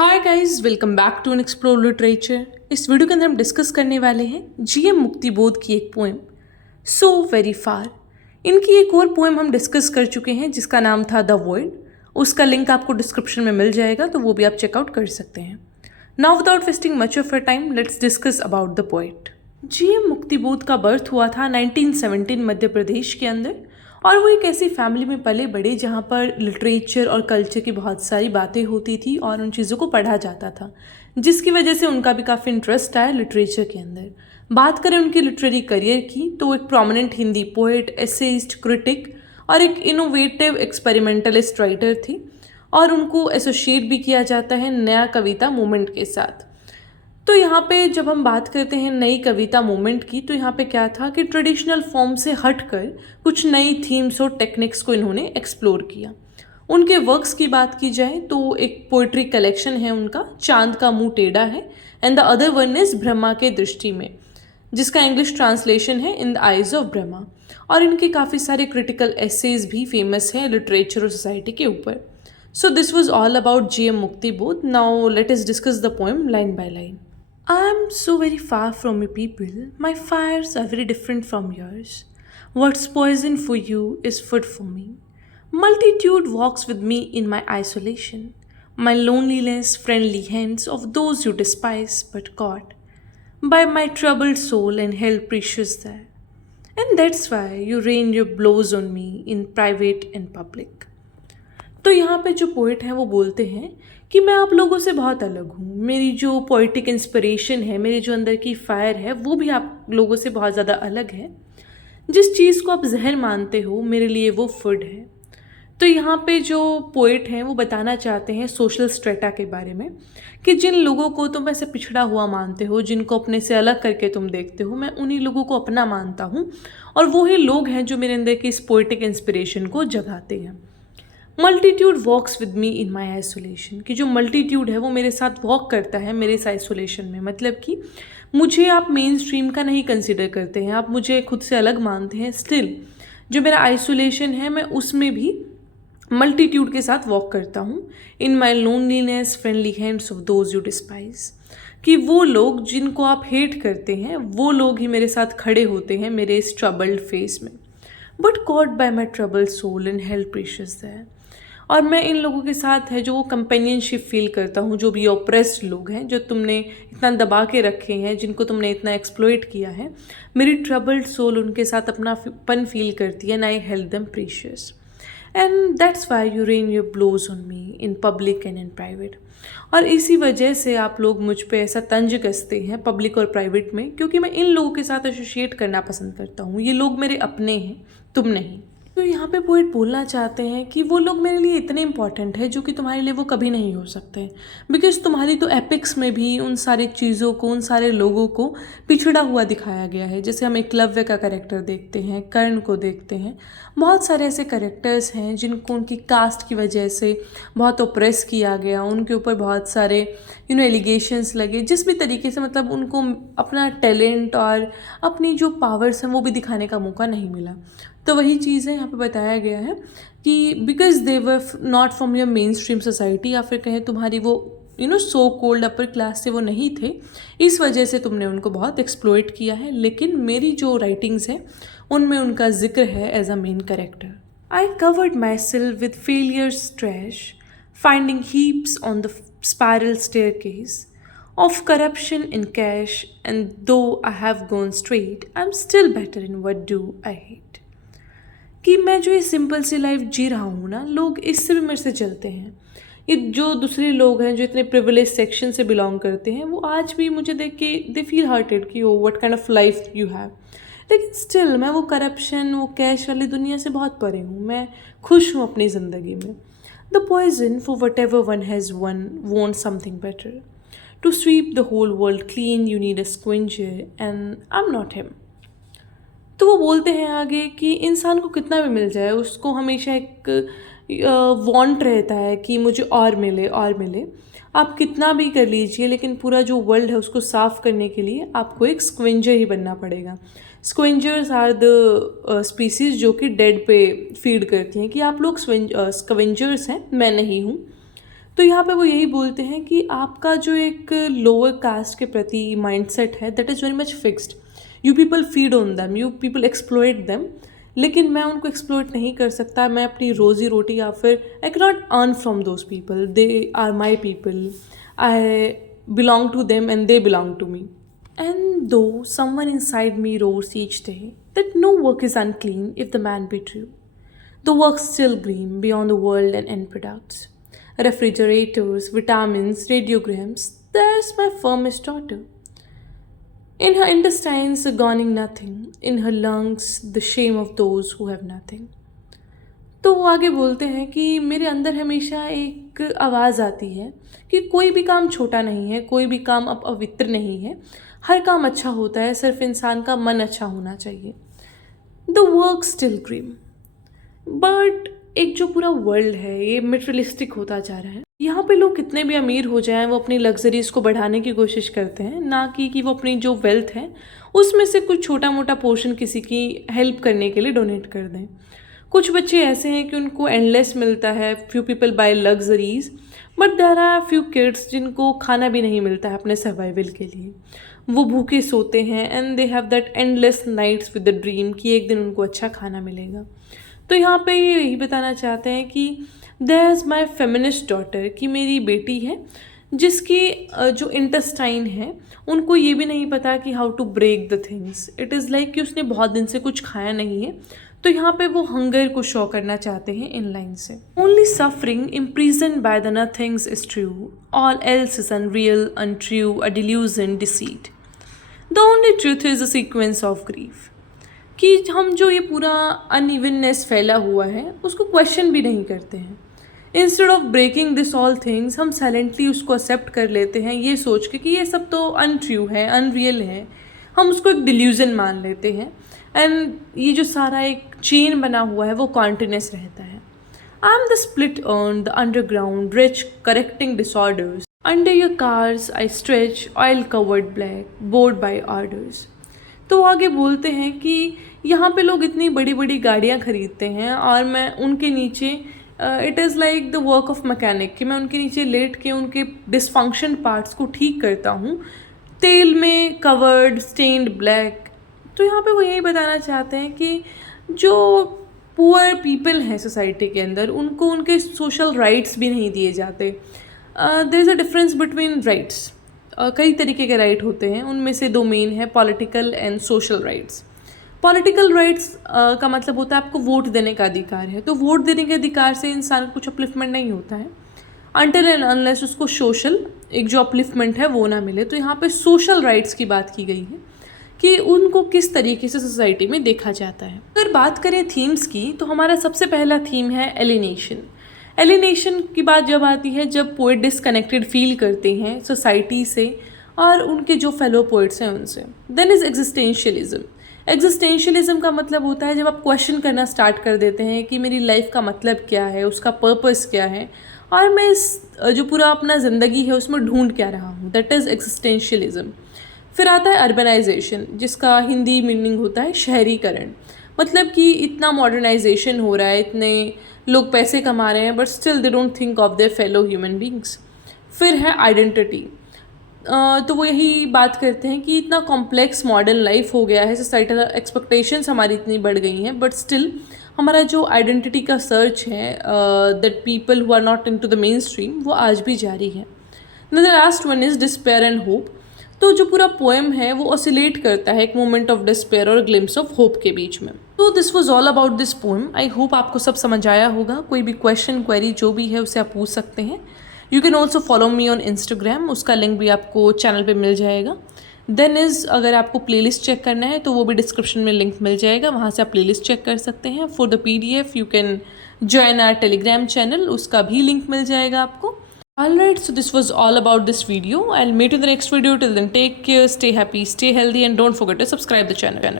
Hi guys, welcome back to an explore literature. इस video के अंदर हम डिस्कस करने वाले हैं जीएम मुक्तिबोध की एक पोएम सो वेरी फार। इनकी एक और पोएम हम डिस्कस कर चुके हैं जिसका नाम था द वॉइड। उसका लिंक आपको डिस्क्रिप्शन में मिल जाएगा, तो वो भी आप चेकआउट कर सकते हैं। Now without wasting much of your time, let's discuss about the poet. GM Muktibodh का बर्थ हुआ था 1917 मध्य प्रदेश के अंदर, और वो एक ऐसी फैमिली में पले बड़े जहाँ पर लिटरेचर और कल्चर की बहुत सारी बातें होती थी और उन चीज़ों को पढ़ा जाता था, जिसकी वजह से उनका भी काफ़ी इंटरेस्ट आया लिटरेचर के अंदर। बात करें उनके लिटरेरी करियर की, तो वो एक prominent Hindi poet, essayist, critic और एक इनोवेटिव एक्सपेरिमेंटलिस्ट राइटर थी, और उनको एसोसिएट भी किया जाता है नया कविता मूवमेंट के साथ। तो यहाँ पे जब हम बात करते हैं नई कविता मूवमेंट की, तो यहाँ पे क्या था कि ट्रेडिशनल फॉर्म से हटकर कुछ नई थीम्स और टेक्निक्स को इन्होंने एक्सप्लोर किया। उनके वर्क्स की बात की जाए तो एक पोइट्री कलेक्शन है उनका, चांद का मुंह टेढ़ा है, and the other one is Brahma के दृष्टि में, जिसका इंग्लिश ट्रांसलेशन है in the eyes of Brahma. और इनके काफ़ी सारे क्रिटिकल एसेज भी फेमस हैं लिटरेचर और सोसाइटी के ऊपर। So this was all about GM Muktibodh. Now let us discuss the poem line by line. I am so very far from you people, my fires are very different from yours. What's poison for you is food for me. Multitude walks with me in my isolation, my loneliness, friendly hands of those you despise, but caught by my troubled soul and held precious there. And that's why you rain your blows on me in private and public. तो यहाँ पे जो poet हैं वो बोलते हैं कि मैं आप लोगों से बहुत अलग हूँ। मेरी जो पोइटिक इंस्पिरेशन है, मेरे जो अंदर की फायर है, वो भी आप लोगों से बहुत ज़्यादा अलग है। जिस चीज़ को आप जहर मानते हो, मेरे लिए वो फूड है। तो यहाँ पे जो पोइट हैं वो बताना चाहते हैं सोशल स्ट्रेटा के बारे में, कि जिन लोगों को तुम ऐसे पिछड़ा हुआ मानते हो, जिनको अपने से अलग करके तुम देखते हो, मैं उन्हीं लोगों को अपना मानता हूँ, और वही लोग हैं जो मेरे अंदर की इस पोइटिक इंस्पिरेशन को जगाते हैं। Multitude walks with me in my isolation, कि जो मल्टीट्यूड है वो मेरे साथ वॉक करता है मेरे इस आइसोलेशन में। मतलब कि मुझे आप मेन स्ट्रीम का नहीं कंसिडर करते हैं, आप मुझे खुद से अलग मानते हैं। स्टिल जो मेरा आइसोलेशन है, मैं उसमें भी मल्टीट्यूड के साथ वॉक करता हूँ। In my loneliness friendly hands of those you despise, कि वो लोग जिनको आप हेट करते हैं, वो लोग ही मेरे साथ खड़े होते हैं मेरे इस ट्रबल्ड फेस में। But caught by my troubled soul and held precious है, और मैं इन लोगों के साथ है जो वो कंपेनियनशिप फील करता हूँ, जो भी ऑप्रेस्ड लोग हैं, जो तुमने इतना दबा के रखे हैं, जिनको तुमने इतना एक्सप्लॉइट किया है, मेरी ट्रबल्ड सोल उनके साथ अपना पन फील करती है, and I held them precious. And that's why you rain your blows on me in public and in private, और इसी वजह से आप लोग मुझ पे ऐसा तंज कसते हैं पब्लिक और प्राइवेट में, क्योंकि मैं इन लोगों के साथ एसोसिएट करना पसंद करता हूँ। ये लोग मेरे अपने हैं, तुम नहीं। तो यहाँ पे पोइट बोलना चाहते हैं कि वो लोग मेरे लिए इतने इंपॉर्टेंट है जो कि तुम्हारे लिए वो कभी नहीं हो सकते, बिकॉज तुम्हारी तो एपिक्स में भी उन सारी चीज़ों को, उन सारे लोगों को पिछड़ा हुआ दिखाया गया है। जैसे हम एकलव्य का कैरेक्टर देखते हैं, कर्ण को देखते हैं, बहुत सारे ऐसे कैरेक्टर्स हैं जिनको उनकी कास्ट की वजह से बहुत ओप्रेस किया गया, उनके ऊपर बहुत सारे एलिगेशंस लगे, जिस भी तरीके से मतलब उनको अपना टैलेंट और अपनी जो पावर्स हैं वो भी दिखाने का मौका नहीं मिला। तो वही चीज़ है यहाँ पे बताया गया है कि because they were not from your main stream society, या फिर कहें तुम्हारी वो सो कोल्ड अपर क्लास से वो नहीं थे, इस वजह से तुमने उनको बहुत एक्सप्लॉइट किया है। लेकिन मेरी जो राइटिंग्स हैं उनमें उनका जिक्र है as a main character. I covered myself with failures trash, finding heaps on the spiral staircase of corruption in cash, and though I have gone straight, I'm still better in what do I hate. कि मैं जो ये simple सी life जी रहा हूँ ना, लोग इससे भी मेरे से चलते हैं। ये जो दूसरे लोग हैं जो इतने प्रिविलेज सेक्शन से बिलोंग करते हैं, वो आज भी मुझे देख के दे फील हर्टेड कि oh what kind of life you have. लेकिन स्टिल मैं वो करप्शन, वो कैश वाली दुनिया से बहुत परे हूँ। मैं खुश हूँ अपनी ज़िंदगी में। The poison for whatever one has one want something better, to sweep the whole world clean you need a scavenger, and I am not him. तो वो बोलते हैं आगे कि इंसान को कितना भी मिल जाए, उसको हमेशा एक वांट रहता है कि मुझे और मिले और मिले। आप कितना भी कर लीजिए, लेकिन पूरा जो वर्ल्ड है उसको साफ़ करने के लिए आपको एक स्क्विंजर ही बनना पड़ेगा। स्क्विंजर्स आर द स्पीसीज जो कि डेड पे फीड करती हैं, कि आप लोग स्क्विंजर्स हैं, मैं नहीं हूँ। तो यहाँ पे वो यही बोलते हैं कि आपका जो एक लोअर कास्ट के प्रति माइंडसेट है that is very much fixed. You people feed on them, you people exploit them. लेकिन मैं उनको एक्सप्लॉइट नहीं कर सकता. मैं अपनी रोज़ी रोटी या फिर I can not earn from those people. They are my people. I belong to them and they belong to me. And though someone inside me roars each day that no work is unclean if the man be true, the works still gleam beyond the world and end products. Refrigerators, vitamins, radiograms, there's my firmest daughter. In her intestines a gawning nothing, in her lungs the shame of those who have nothing. तो वो आगे बोलते हैं कि मेरे अंदर हमेशा एक आवाज़ आती है कि कोई भी काम छोटा नहीं है, कोई भी काम अब पवित्र नहीं है. हर काम अच्छा होता है, सिर्फ इंसान का मन अच्छा होना चाहिए. The work still grim. But एक जो पूरा वर्ल्ड है ये मटेरियलिस्टिक होता जा रहा है. यहाँ पे लोग कितने भी अमीर हो जाएं वो अपनी लग्जरीज को बढ़ाने की कोशिश करते हैं, ना कि वो अपनी जो वेल्थ है उसमें से कुछ छोटा मोटा पोर्शन किसी की हेल्प करने के लिए डोनेट कर दें. कुछ बच्चे ऐसे हैं कि उनको एंडलेस मिलता है. Few people buy luxuries, but there are few kids जिनको खाना भी नहीं मिलता है अपने सर्वाइवल के लिए. वो भूखे सोते हैं and they have that endless nights with the dream कि एक दिन उनको अच्छा खाना मिलेगा. तो यहाँ पे यही बताना चाहते हैं कि there is my feminist daughter, कि मेरी बेटी है जिसकी जो इंटेस्टाइन है उनको ये भी नहीं पता कि how to break the things. It is like कि उसने बहुत दिन से कुछ खाया नहीं है. तो यहाँ पे वो हंगर को शो करना चाहते हैं इन लाइन से. Only suffering imprison by the nothings is true, all else is unreal, untrue, a delusion, deceit. The only truth is a sequence of grief. कि हम जो ये पूरा अनइवननेस फैला हुआ है उसको क्वेश्चन भी नहीं करते हैं. Instead of breaking this all things हम साइलेंटली उसको एक्सेप्ट कर लेते हैं ये सोच के कि ये सब तो अनट्रू है, अनरियल है. हम उसको एक डिल्यूजन मान लेते हैं एंड ये जो सारा एक चेन बना हुआ है वो कॉन्टिन्यूस रहता है. I am the split earn, the underground rich correcting disorders. Under your cars I stretch oil covered black, board by orders. तो आगे बोलते हैं कि यहाँ पे लोग इतनी बड़ी बड़ी गाड़ियाँ खरीदते हैं और मैं उनके नीचे it is like the work of mechanic, कि मैं उनके नीचे लेट के उनके डिसफंक्शन पार्ट्स को ठीक करता हूँ, तेल में कवर्ड, स्टेन्ड ब्लैक. तो यहाँ पे वो यही बताना चाहते हैं कि जो पुअर पीपल हैं सोसाइटी के अंदर उनको उनके सोशल राइट्स भी नहीं दिए जाते. There is a difference between rights. कई तरीके के राइट होते हैं, उनमें से दो मेन है political and social rights. Political rights का मतलब होता है आपको वोट देने का अधिकार है. तो वोट देने के अधिकार से इंसान को कुछ अपलिफ्टमेंट नहीं होता है अनटिल एंड अनलेस उसको सोशल एक जो अपलिफ्टमेंट है वो ना मिले. तो यहाँ पे सोशल राइट्स की बात की गई है कि उनको किस तरीके से सोसाइटी में देखा जाता है. अगर बात करें थीम्स की तो हमारा सबसे पहला थीम है एलिनेशन. एलिनेशन की बात जब आती है जब पोएट डिसकनेक्टेड फील करते हैं सोसाइटी से और उनके जो फेलो पोएट्स हैं उनसे. Then is existentialism. एग्जिस्टेंशियलिज्म का मतलब होता है जब आप क्वेश्चन करना स्टार्ट कर देते हैं कि मेरी लाइफ का मतलब क्या है, उसका पर्पस क्या है और मैं इस जो पूरा अपना ज़िंदगी है उसमें ढूंढ क्या रहा हूँ. That is existentialism. फिर आता है अर्बनाइजेशन, जिसका हिंदी मीनिंग होता है शहरीकरण. मतलब कि इतना मॉडर्नाइजेशन हो रहा है, इतने लोग पैसे कमा रहे हैं but still they don't think of their fellow human beings. फिर है आइडेंटिटी. तो वो यही बात करते हैं कि इतना कॉम्प्लेक्स मॉडर्न लाइफ हो गया है, सोसाइटल एक्सपेक्टेशंस हमारी इतनी बढ़ गई हैं बट स्टिल हमारा जो आइडेंटिटी का सर्च है that people who are not into the main stream वो आज भी जारी है. The last one is despair and hope. तो जो पूरा पोएम है वो ऑसिलेट करता है एक मोमेंट ऑफ डिस्पेयर और ग्लिम्स ऑफ होप के बीच में. तो this was all about this poem. I hope आपको सब समझ आया होगा. कोई भी क्वेश्चन क्वेरी जो भी है उसे आप पूछ सकते हैं. You can also follow me on Instagram, उसका लिंक भी आपको चैनल पे मिल जाएगा. देन इज़ अगर आपको प्लेलिस्ट चेक करना है तो वो भी डिस्क्रिप्शन में लिंक मिल जाएगा, वहाँ से आप प्लेलिस्ट चेक कर सकते हैं. For the PDF you can join our Telegram channel, उसका भी लिंक मिल जाएगा आपको. Alright, so this was all about this video. I'll meet you in the next video. Till then, take care, stay happy, stay healthy, and don't forget to subscribe the channel.